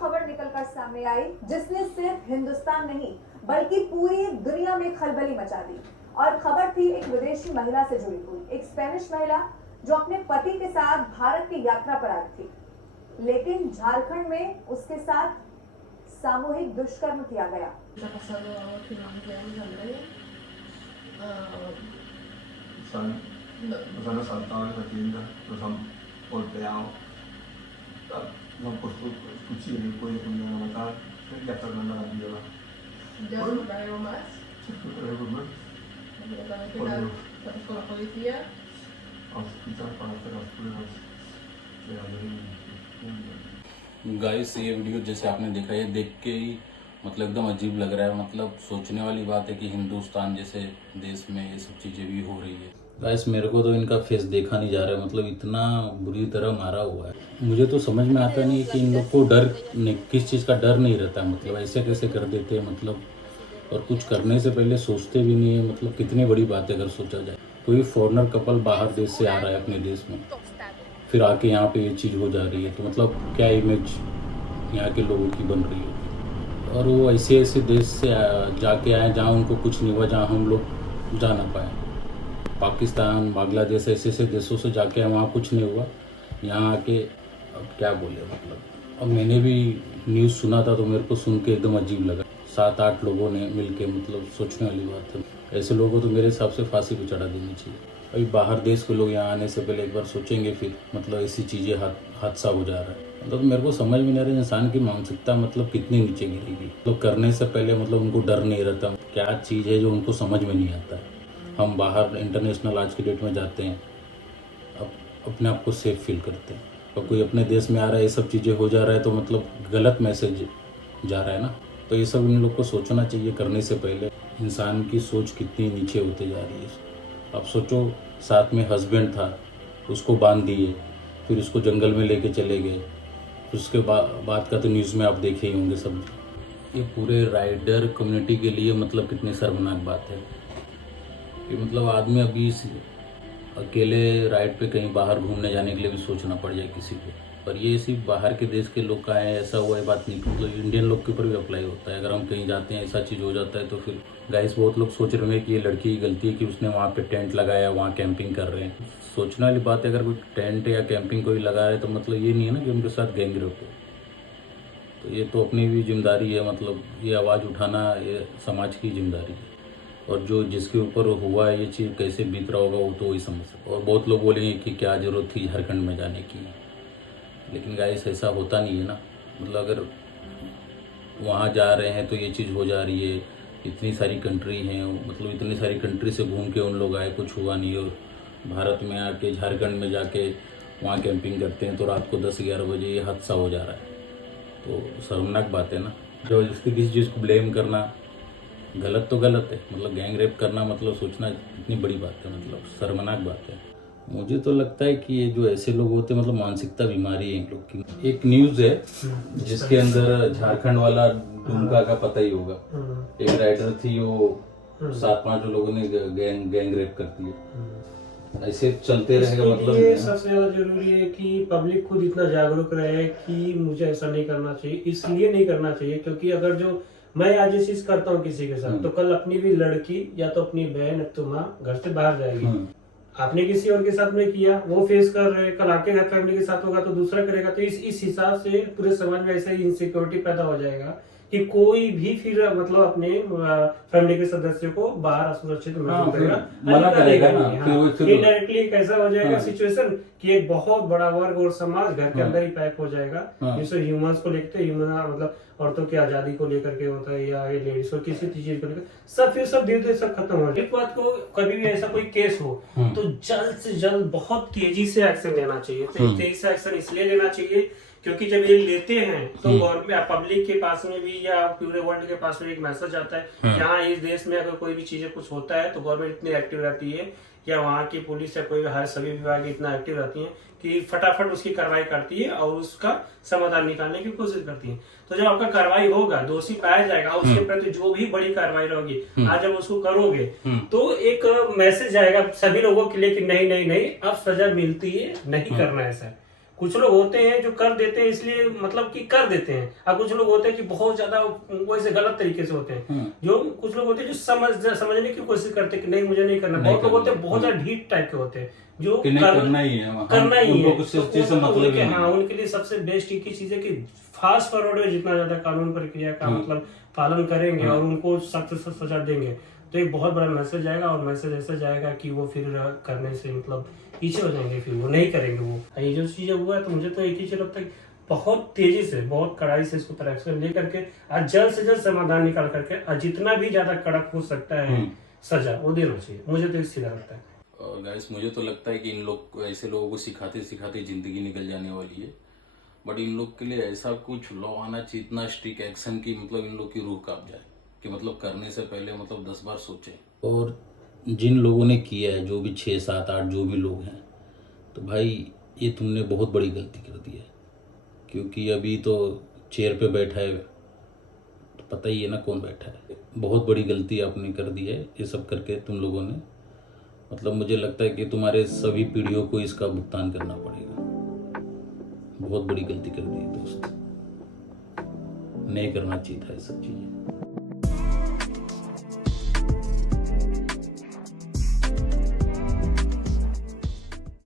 खबर निकलकर सामने आई जिसने सिर्फ हिंदुस्तान नहीं बल्कि पूरी दुनिया में खलबली मचा दी। और खबर थी एक विदेशी महिला से जुड़ी हुई, एक स्पेनिश महिला जो अपने पति के साथ भारत की यात्रा पर आई थी, लेकिन झारखंड में उसके साथ सामूहिक दुष्कर्म किया गया। Nos han asaltado en la tienda, nos han golpeado, nos han puesto cuchillo en el cuello que me iban a matar, ya está hablando la viola. ¿Ya os contaremos más? Sí, contaremos más. ¿Qué tal? ¿Estás con la policía? Vamos a escuchar para hacer las pruebas de ADN. Guys ये video जैसे आपने देखा, ये देख के ही मतलब एकदम अजीब लग रहा है। मतलब सोचने वाली बात है कि हिंदुस्तान जैसे देश में ये सब चीज़ें भी हो रही है। गाइस मेरे को तो इनका फेस देखा नहीं जा रहा है, मतलब इतना बुरी तरह मारा हुआ है। मुझे तो समझ में आता नहीं कि इन लोग को डर नहीं, किस चीज़ का डर नहीं रहता। मतलब ऐसे कैसे कर देते हैं, मतलब और कुछ करने से पहले सोचते भी नहीं है। मतलब कितनी बड़ी बात है अगर सोचा जाए। कोई फॉरेनर कपल बाहर देश से आ रहा है अपने देश में, फिर आके यहाँ पे ये चीज़ हो जा रही है, तो मतलब क्या इमेज यहाँ के लोगों की बन रही है। और वो ऐसे ऐसे देश से जाके आए जहाँ उनको कुछ नहीं हुआ, जहाँ हम लोग जा ना पाए। पाकिस्तान, बांग्लादेश ऐसे ऐसे देशों से जाके आए, वहाँ कुछ नहीं हुआ, यहाँ आके अब क्या बोले। मतलब अब मैंने भी न्यूज़ सुना था तो मेरे को सुन के एकदम अजीब लगा। 7-8 लोगों ने मिलके, मतलब सोचने वाली बात है। ऐसे लोगों को तो मेरे हिसाब से फांसी पे चढ़ा देनी चाहिए। अभी बाहर देश के लोग यहाँ आने से पहले एक बार सोचेंगे, फिर मतलब ऐसी चीज़ें हादसा हो जा रहा है। मतलब मेरे को समझ में नहीं आ रहा इंसान की मानसिकता मतलब कितनी नीचे गिरेगी। तो करने से पहले मतलब उनको डर नहीं रहता, क्या चीज़ है जो उनको समझ में नहीं आता है। हम बाहर इंटरनेशनल आज की डेट में जाते हैं, अब अपने आप को सेफ फील करते हैं, और कोई अपने देश में आ रहा है ये सब चीज़ें हो जा रहा है तो मतलब गलत मैसेज जा रहा है ना। तो ये सब इन लोग को सोचना चाहिए करने से पहले। इंसान की सोच कितनी नीचे होते जा रही है। अब सोचो, साथ में हस्बैंड था, उसको बांध दिए, फिर उसको जंगल में लेके चले गए। उसके बाद का तो न्यूज़ में आप देखे ही होंगे सब। ये पूरे राइडर कम्युनिटी के लिए मतलब कितनी शर्मनाक बात है कि मतलब आदमी अभी अकेले राइड पे कहीं बाहर घूमने जाने के लिए भी सोचना पड़ जाए किसी को। पर ये सिर्फ बाहर के देश के लोग का है ऐसा हुआ है बात नहीं, मतलब इंडियन लोग के ऊपर भी अप्लाई होता है। अगर हम कहीं जाते हैं ऐसा चीज़ हो जाता है तो फिर गाइस बहुत लोग सोच रहे हैं कि ये लड़की की गलती है कि उसने वहाँ पे टेंट लगाया, वहाँ कैंपिंग कर रहे हैं। सोचने वाली बात है, अगर कोई टेंट या कैंपिंग कोई लगा रहा है तो मतलब ये नहीं है ना कि उनके साथ गैंग रेप हो। तो ये तो अपनी भी जिम्मेदारी है, मतलब ये आवाज़ उठाना ये समाज की जिम्मेदारी है। और जो जिसके ऊपर हुआ है ये चीज़ कैसे बीत रहा होगा वो तो वही समझ सकता। और बहुत लोग बोलेंगे कि क्या ज़रूरत थी झारखंड में जाने की, लेकिन गाइस ऐसा होता नहीं है ना। मतलब अगर वहाँ जा रहे हैं तो ये चीज़ हो जा रही है। इतनी सारी कंट्री हैं, मतलब इतनी सारी कंट्री से घूम के उन लोग आए, कुछ हुआ नहीं, और भारत में आके झारखंड में जाके वहाँ कैंपिंग करते हैं तो रात को 10-11 बजे ये हादसा हो जा रहा है। तो शर्मनाक बात है ना। जो जिसकी किसी चीज़ को ब्लेम करना गलत तो गलत है, मतलब गैंग रेप करना मतलब सोचना इतनी बड़ी बात है, मतलब शर्मनाक बात है। मुझे तो लगता है कि ये जो ऐसे लोग होते हैं मतलब मानसिकता बीमारी है इन लोग की। एक न्यूज़ है जिसके अंदर झारखंड वाला दुमका का पता ही होगा, एक राइडर थी, वो 7-5 लोगों ने गैंग रेप कर दिया। ऐसे चलते रहेगा। मतलब ये सबसे ज्यादा जरूरी है कि पब्लिक खुद इतना जागरूक रहे कि मुझे ऐसा नहीं करना चाहिए। इसलिए नहीं करना चाहिए क्योंकि अगर जो मैं आज ये चीज करता हूँ किसी के साथ, तो कल अपनी भी लड़की या तो अपनी बहन तो माँ घर से बाहर जाएगी। आपने किसी और के साथ में किया, वो फेस कर रहे, कल आपके घर फैमिली के साथ होगा तो दूसरा करेगा। तो इस हिसाब से पूरे समाज में ऐसा ही इनसिक्योरिटी पैदा हो जाएगा कि कोई भी फिर मतलब अपने फैमिली के सदस्यों को बाहर असुरक्षित महसूस करेगा, मना करेगा ना। इनडायरेक्टली कैसा हो जाएगा सिचुएशन कि एक बहुत बड़ा वर्ग और समाज घर के अंदर ही पैक हो जाएगा। जिससे ह्यूमंस को लेकर मतलब औरतों की आजादी को लेकर के होता है या लेडीज को किसी चीज को लेकर सब फिर सब धीरे धीरे सब खत्म हो जाए। एक बात को कभी भी ऐसा कोई केस हो तो जल्द से जल्द बहुत तेजी से एक्शन लेना चाहिए। तो तेजी से एक्शन इसलिए लेना चाहिए क्योंकि जब ये लेते हैं तो गवर्नमेंट पब्लिक के पास में भी या पूरे वर्ल्ड के पास में एक मैसेज आता है कि हाँ इस देश में अगर कोई भी चीजें कुछ होता है तो गवर्नमेंट इतनी एक्टिव रहती है, या वहाँ की पुलिस या कोई हर सभी विभाग इतना एक्टिव रहती है कि फटाफट उसकी कार्रवाई करती है और उसका समाधान निकालने की कोशिश करती है। तो जब आपका कार्रवाई होगा, दोषी पाया जाएगा, उसके प्रति जो भी बड़ी कार्रवाई होगी, आज जब उसको करोगे तो एक मैसेज आएगा सभी लोगों के लिए कि नहीं नहीं नहीं अब सजा मिलती है, नहीं करना ऐसा। कुछ लोग होते हैं जो कर देते हैं इसलिए मतलब कि कर देते हैं, और कुछ लोग होते हैं कि बहुत ज्यादा वैसे गलत तरीके से होते हैं। जो कुछ लोग होते हैं जो समझने की कोशिश करते हैं कि नहीं मुझे नहीं करना। बहुत लोग होते हैं बहुत ज्यादा ढीठ टाइप के होते हैं जो कि नहीं करना ही है, करना ही है। उनको कुछ चीज से मतलब ही नहीं। हाँ, उनके लिए सबसे बेस्ट एक ही चीज है कि फास्ट फॉरवर्ड में जितना ज्यादा कानून प्रक्रिया का मतलब पालन करेंगे और उनको सख्त से सजा देंगे तो एक बहुत बड़ा मैसेज आएगा, और मैसेज ऐसा जाएगा कि वो फिर करने से मतलब पीछे हो जाएंगे, फिर वो नहीं करेंगे। वो ये जो चीजें हुआ है तो मुझे तो एक ही चीज लगता है कि बहुत तेजी से बहुत कड़ाई से इसको तरह से लेकर के आज जल्द से जल्द समाधान निकाल करके और जितना भी ज्यादा कड़क हो सकता है सजा वो देना चाहिए। मुझे तो सीधा लगता है। और गाइस मुझे तो लगता है कि इन लोग ऐसे लोगों को सिखाते सिखाते जिंदगी निकल जाने वाली है, बट इन लोग के लिए ऐसा कुछ लॉ आना चाहिए, इतना स्ट्रिक्ट एक्शन की मतलब इन लोग की रूह कांप जाए कि मतलब करने से पहले मतलब 10 बार सोचे। और जिन लोगों ने किया है, जो भी 6, 7, 8 जो भी लोग हैं, तो भाई ये तुमने बहुत बड़ी गलती कर दी है, क्योंकि अभी तो चेयर पे बैठा है तो पता ही है ना कौन बैठा है। बहुत बड़ी गलती आपने कर दी है ये सब करके तुम लोगों ने। मतलब मुझे लगता है कि तुम्हारे सभी पीढ़ियों को इसका भुगतान करना पड़ेगा। बहुत बड़ी गलती कर दी दोस्त, नहीं करना चाहिए था ये सब चीज़ें।